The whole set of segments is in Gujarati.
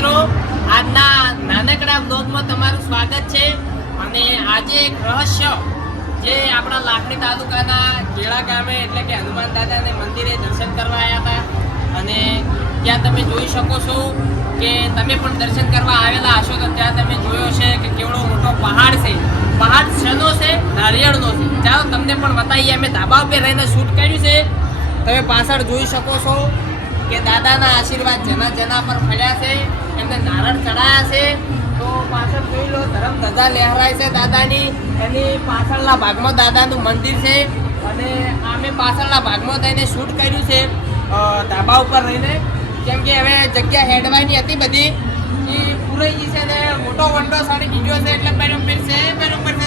મિત્રો, આજના નાનકડા બ્લોગમાં તમારું સ્વાગત છે. અને આજે એક રહસ્ય જે આપણા લાખણી તાલુકાના ગેળા ગામે એટલે કે હનુમાન દાદાને મંદિરે દર્શન કરવા આવ્યા હતા. અને ત્યાં તમે જોઈ શકો છો કે તમે પણ દર્શન કરવા આવેલા હશો તો ત્યાં તમે જોયો છે કે કેવડો મોટો પહાડ છે. પહાડ શેનો છે? નારિયેળનો છે. ચાલો તમને પણ બતાવીએ. અમે ધાબા ઉપર રહીને શૂટ કર્યું છે. તમે પાછળ જોઈ શકો છો કે દાદાના આશીર્વાદ જેના જેના પર ફળ્યા છે એમને નારળ ચડાયા છે. તો પાછળ જોઈ લો, ધરમ ધજા લહેરાય છે દાદાની. એની પાછળના ભાગમાં દાદાનું મંદિર છે. અને અમે પાછળના ભાગમાં થઈને શૂટ કર્યું છે ધાબા ઉપર રહીને. કેમ કે હવે જગ્યા હેડવાની હતી બધી એ પૂરાઈ ગઈ છે ને મોટો વંડો સાડી બીજો છે એટલે બરોબર છે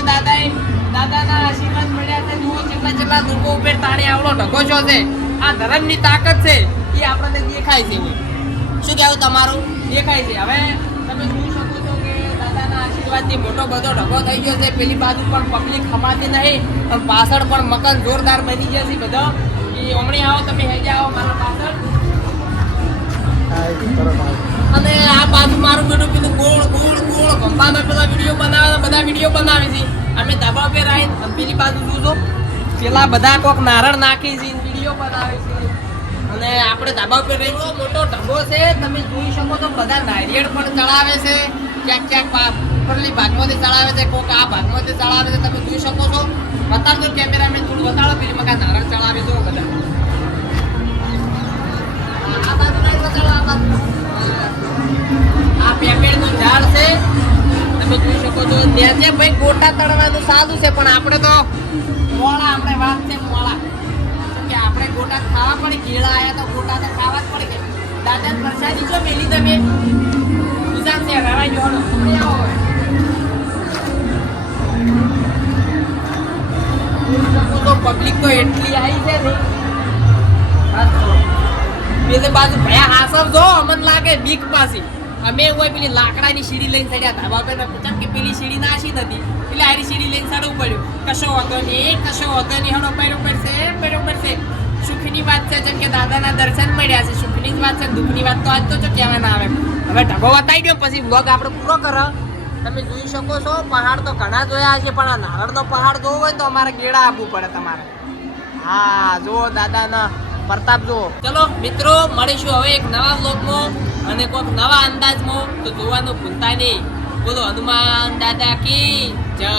દાદાના આશીર્વાદ મળ્યા છે. જુઓ જેટલા લોકો ઉપર તાણી આવડો ઢગો છો છે. આ ધર્મની તાકાત છે એ આપણને દેખાય છે. શું કહેવું તમારું? દેખાય છે. હવે તમે જોઈ શકો છો કે દાદાના આશીર્વાદથી મોટો બધો ઢગો થઈ ગયો છે. પેલી બાજુ પણ પબ્લિક ખમાતી નહીં અને પાછળ પણ મકાન જોરદાર બની ગયા છે બધો. એ હમણાં આવો તમે હેજે આવો મારા પાછળ. અને આ બાજુ મારું બેટું પેલું ગોળ ગોળ ગોળ ગંભાના પેલા વિડીયો બનાવે, બધા વિડીયો બનાવે છે. અમે ધાબા પર આવીને પેલી બાજુ જોજો પેલા બધા કોક નારળ નાખી છે, વિડીયો બનાવે છે. અને આપણે ધાબા ઉપર રહી મોટો ઢગો છે. તમે જોઈ શકો છો બધા નારિયેળ પણ ચડાવે છે. ક્યાંક ક્યાંક ઉપરલી ભાગમાંથી ચડાવે છે, કોક આ ભાગમાંથી ચડાવે છે. તમે જોઈ શકો છો. બતાવજો કેમેરામેન થોડું બતાડો પેલી મકા નારળ ચડાવે છો બધા. આ બાજુ નહીં બતાડો, આ બાજુ. આ પેપેડનું ઝાડ છે. તમે જોઈ શકો છો. ત્યાં છે ભાઈ ગોટા તળવાનું સારું છે પણ આપણે તો મોળા, આપણે વાત છે મોળા કે આપણે ગોટા ખાવા પડે. કેળા આયા તો ગોટા તો ખાવા જ પડે. કે દાદા પ્રસાદી જો મેલી તમે બીજા છે રવાઈ જોડો આવો તો પબ્લિક તો એટલી આવી છે ને. પેલે બાજુ ભયા હાસવ જો અમન લાગે બીક પાસી. અમે હોય પેલી લાકડાની સીડી લઈને ચડ્યા ધાબા પર. પૂછામ કે પેલી સીડી નાશી નથી એટલે આરી સીડી લઈને ચડવું પડ્યું. કશો હતો નહીં હડો બરોબર છે. સુખની વાત છે જેમ કે દાદાના દર્શન મળ્યા છે. સુખની જ વાત છે. દુઃખની વાત તો આજ તો કહેવા ના આવે. હવે ઢગો બતાવી દો પછી વ્લોગ આપણે પૂરો કરો. તમે જોઈ શકો છો પહાડ તો ઘણા જોયા છે પણ આ નારળનો પહાડ જોવો હોય તો અમારે ગેડા આપવું પડે તમારે. હા જુઓ દાદાના પ્રતાપ જુઓ. ચલો મિત્રો, મળીશું હવે એક નવા વ્લોગમાં અને કોઈક નવા અંદાજમાં. તો જોવાનું ભૂલતા નહીં. બોલો હનુમાન દાદા કી જય.